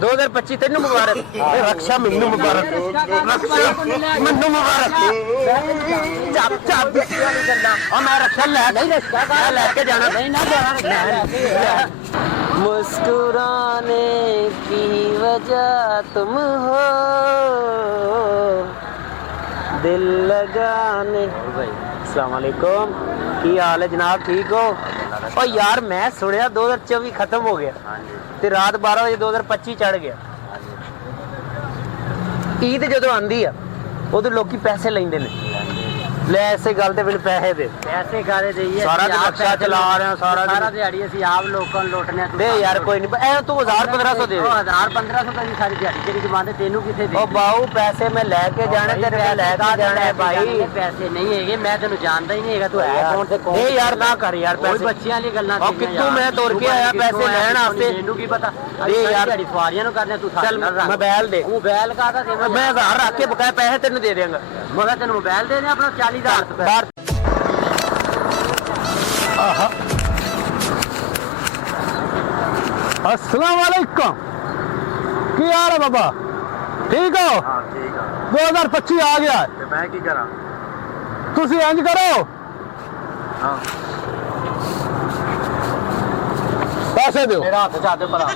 2025 ਤੈਨੂੰ ਮੁਬਾਰਕ। ਰਕਸ਼ਾ ਮੈਨੂੰ ਮੁਬਾਰਕ। ਰਕਸ਼ਾ ਮੈਨੂੰ ਮੁਬਾਰਕ। ਚੱਪ ਚੱਪ ਵਾਲੀ ਗੱਲਾਂ। ਉਹ ਮੈਂ ਰਕਸ਼ਾ ਲੈ ਕੇ ਜਾਣਾ। ਨਹੀਂ ਨਾ ਜਾਣਾ। मुस्कुराने की वजह तुम हो, दिल लगाने। अस्सलाम वालेकुम, की हाल है जनाब? ठीक हो? और यार मैं सुनिया 2024 खत्म हो गया ते रात 12 बजे 2025 चढ़ गया। ईद जो आंदी आ उदों लोग पैसे लेंदे ने। ले ऐसे गल ते मैनूं पैसे दे। पैसे कारे देइए? सारा रक्शा चला रहे हैं, सारा दिहाड़ी ਅਸੀਂ ਆਪ ਲੋਕਾਂ ਨੂੰ ਲੁੱਟਨੇ। ਦੇ ਯਾਰ ਕੋਈ ਨਹੀਂ, ਐ ਤੂੰ 1000-1500 ਦੇ ਦੇ। 1000-1500 ਦੀ ਸਾਰੀ ਦਿਹਾੜੀ ਤੇਰੀ ਜ਼ਮਾਨੇ ਤੈਨੂੰ ਕਿੱਥੇ ਦੇ? ਉਹ ਬਾਊ ਪੈਸੇ ਮੈਂ ਲੈ ਕੇ ਜਾਣੇ, ਤੇਰੇ ਕੋਲ ਲੈ ਕੇ ਜਾਣੇ ਭਾਈ। ਪੈਸੇ ਨਹੀਂ ਹੈਗੇ, ਮੈਂ ਤੈਨੂੰ ਜਾਣਦਾ ਹੀ ਨਹੀਂ ਹੈਗਾ। ਤੂੰ ਹੈ ਕੌਣ ਤੇ ਕੌਣ? ਇਹ ਯਾਰ ਨਾ ਕਰ ਯਾਰ, ਪੈਸੇ ਬੱਚਿਆਂ ਵਾਲੀ ਗੱਲਾਂ। ਉਹ ਕਿੱਥੋਂ ਮੈਂ ਤੁਰ ਕੇ ਆਇਆ ਪੈਸੇ ਲੈਣ ਵਾਸਤੇ? ਮੈਨੂੰ ਕੀ ਪਤਾ। ਇਹ ਯਾਰ ਦਿਹਾੜੀ ਸਵਾਰੀਆਂ ਨੂੰ ਕਰਨੇ। ਤੂੰ ਚੱਲ ਮੋਬਾਈਲ ਦੇ। ਮੋਬਾਈਲ ਕਾਹਦਾ ਦੇ? ਮੈਂ 1000 ਰੱਖ ਕੇ ਬਕਾਇਆ ਪੈਸੇ ਤੈਨੂੰ ਦੇ ਦੇਵਾਂਗਾ। ਮੈਂ ਤੈਨੂੰ ਮੋਬਾਈਲ ਦੇ ਦੇ ਆਪਣਾ 40,000 ਰੁਪਏ। अस्सलाम वालेकुम, की हाल है बाबा? ठीक हो? हाँ ठीक है। 2025 आ गया है, ते मैं की करा? तुसी इंज करो, हाँ पैसे दो। मेरा हाथ चाहते पड़ा।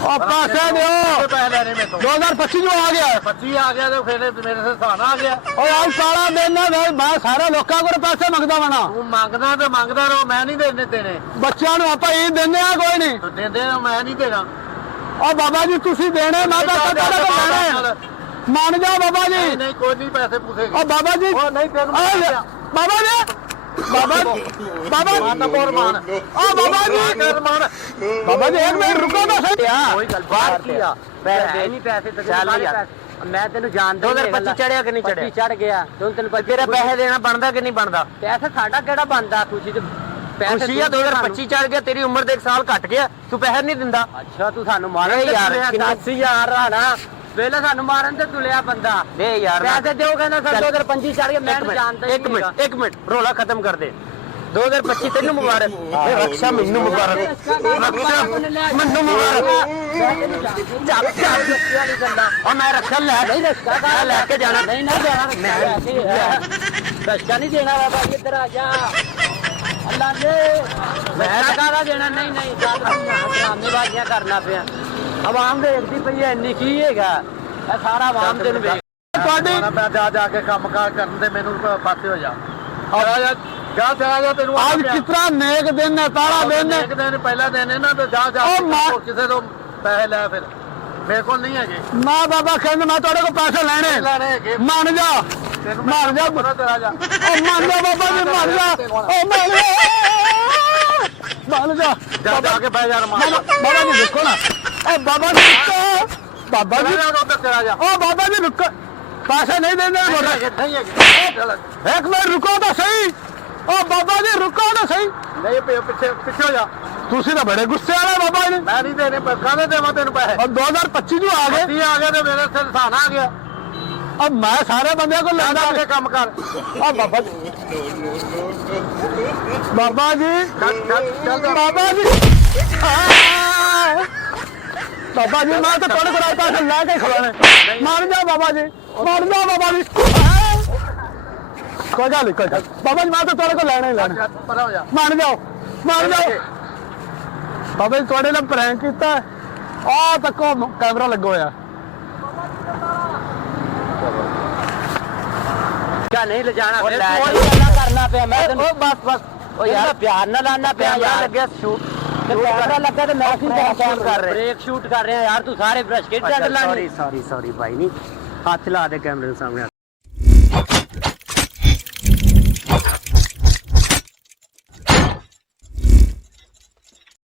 और पैसे दो। पैसे लेने में तो 2025 जो आ गया है। 25 आ गया तो फिर मेरे से थाना आ गया। और आज सारा दिन ना मैं सारे लोगों को पैसे मंगदा वना। तू मांगना तो मांगदा रहो, मैं नहीं देने तेने। बच्चों ਨੂੰ ਆਪਾਂ ਇਹ ਦਿੰਦੇ ਆ ਕੋਈ ਨਹੀਂ। तो दे दे, मैं नहीं देना। और बाबा जी ਤੁਸੀਂ ਦੇਣੇ, मैं पैसे ਤੁਹਾਡੇ ਕੋਲ ਲੈਣੇ। मान जाओ बाबा जी। नहीं नहीं कोई नहीं पैसे पूछेगा। और बाबा जी ओ नहीं तेरे बाबा जी बाबा बाबा मान और मान। ओ बाबा जी मान। बाबा जी एक मिनट रुको तो सही। कोई गल बात की आ पैसे नहीं, पैसे तो ਚੱਲ ਯਾਰ। ਮੈਂ ਤੈਨੂੰ ਜਾਣਦਾ। 2025 ਚੜਿਆ ਕਿ ਨਹੀਂ ਚੜਿਆ? ਚੜ ਗਿਆ। ਤੈਨੂੰ ਤੇਰਾ ਪੈਸੇ ਦੇਣਾ ਬਣਦਾ ਕਿ ਨਹੀਂ ਬਣਦਾ? ਪੈਸੇ ਸਾਡਾ ਕਿਹੜਾ ਬਣਦਾ? ਖੁਸ਼ੀ ਤੇ ਖੁਸ਼ੀ ਆ 2025 ਚੜ ਗਿਆ, ਤੇਰੀ ਉਮਰ ਦੇ 1 ਸਾਲ ਘਟ ਗਿਆ, ਤੂੰ ਪੈਸੇ ਨਹੀਂ ਦਿੰਦਾ। ਅੱਛਾ ਤੂੰ ਸਾਨੂੰ ਮਾਰਨ ਤੇ ਯਾਰ 80,000 ਰਾਣਾ ਵੇਲੇ ਸਾਨੂੰ ਮਾਰਨ ਤੇ ਤੁਲਿਆ ਬੰਦਾ। ਦੇ ਯਾਰ ਪੈਸੇ ਦਿਓ, ਕਹਿੰਦਾ ਸਰ 2025 ਚੜ ਗਿਆ। ਮੈਂ ਜਾਣਦਾ ਹੀ ਨਹੀਂ। ਇੱਕ ਮਿੰਟ ਰੋਲਾ ਖਤਮ ਕਰ ਦੇ। 2025 ਤੈਨੂੰ ਮੁਬਾਰਕ। ਰਕਸ਼ਾ ਮੈਨੂੰ ਮੁਬਾਰਕ। ਰਕਸ਼ਾ ਮੈਨੂੰ ਮੁਬਾਰਕ। ਚੱਪ ਚੱਪ ਵਾਲੀ ਗੱਲਾਂ। ਉਹ ਮੈਂ ਰਕਸ਼ਾ ਲੈ ਕੇ ਜਾਣਾ। ਨਹੀਂ ਨਾ ਜਾਣਾ। ਮੈਂ ਰਕਸ਼ਾ ਨਹੀਂ ਦੇਣਾ ਬਾਬਾ ਜੀ, ਇੱਧਰ ਆ ਜਾ। ਅੱਲਾ ਨੇ ਮੈਂ ਕਾਹਦਾ ਦੇਣਾ? ਨਹੀਂ ਨਹੀਂ ਡਰਾਮੇਬਾਜ਼ੀਆਂ ਕਰਨਾ ਪਿਆ। ਆਵਾਮ ਦੇਖਦੀ ਪਈ ਐ, ਇੰਨੀ ਕੀ ਹੈਗਾ? ਇਹ ਸਾਰਾ ਆਵਾਮ ਤੈਨੂੰ ਵੇਖ। ਤੁਹਾਡੀ ਮੈਂ ਜਾ ਕੇ ਕੰਮਕਾਰ ਕਰਨ ਦੇ, ਮੈਨੂੰ ਪਾਸੇ ਹੋ ਜਾ। ਜਾ ਤੈਨੂੰ आज कितना नेक दिन है, तारा दिन है। ਇੱਕ ਦਿਨ ਪਹਿਲਾ ਦਿਨ ਹੈ ਨਾ, ਤੇ ਜਾ ਕਿਸੇ ਤੋਂ ਪੈਸੇ ਲੈ। ਫਿਰ ਮੇਰੇ ਕੋਲ ਨਹੀਂ ਹੈਗੇ। ना बाबा कहने मैं थोड़े को पैसे लेने। ਲੈਣੇ ਹੈਗੇ। मान जा मान जा तेरा जा। ओ मान जा बाबा जी, मान जा। ओ मान जा जाके बह जा। बाबा जी रुको ना। ओ बाबा जी रुको। बाबा जी तेरा जा। ओ बाबा जी रुको, पैसे नहीं देने। एक मिनट रुको तो सही। ओ बाबा जी रुको तो सही। नहीं ਪਿੱਛੇ ਹੋ ਜਾ। ਤੁਸੀਂ ਤਾਂ ਬੜੇ ਗੁੱਸੇ ਵਾਲੇ ਬਾਬਾ ਜੀ। ਮੈਂ ਨਹੀਂ ਦੇਣੇ, ਕਾਹਦੇ ਦੇਵਾਂ ਤੈਨੂੰ ਪੈਸੇ? और 2025 जो आ गए, ਆ ਗਿਆ ਤੇ ਮੇਰੇ ਸਿਰ ਸਾਨਾ ਆ ਗਿਆ। अब मैं सारे बंदे को लेना ਜਾ ਕੇ ਕੰਮ ਕਰ। ओ बाबा जी, बाबा जी, ਚੱਲ बाबा जी, बाबा जी मैं तो थोड़े को पैसे लेके खिलाने। मान जाओ बाबा जी, मान जाओ बाबा जी। कोई गल नहीं, कोई गल। बाबा जी मैं तो थोड़े को लेना ही लेना। ਪਰਾਂ ਹੋ ਜਾ। मान जाओ, मान जाओ। बाबा जी थोड़े ने प्रैंक किया। आ तको कैमरा लगो होया। क्या नहीं ले जाना? फिर क्या करना पे? मैं तो बस ओ यार प्यार ना लाना पे यार। लग गया शूट कैमरा लगा तो मैं शूट कर रहे, ब्रेक शूट कर रहे हैं यार। तू सारे ब्रश के सॉरी भाई, नहीं हाथ ला दे कैमरे के सामने।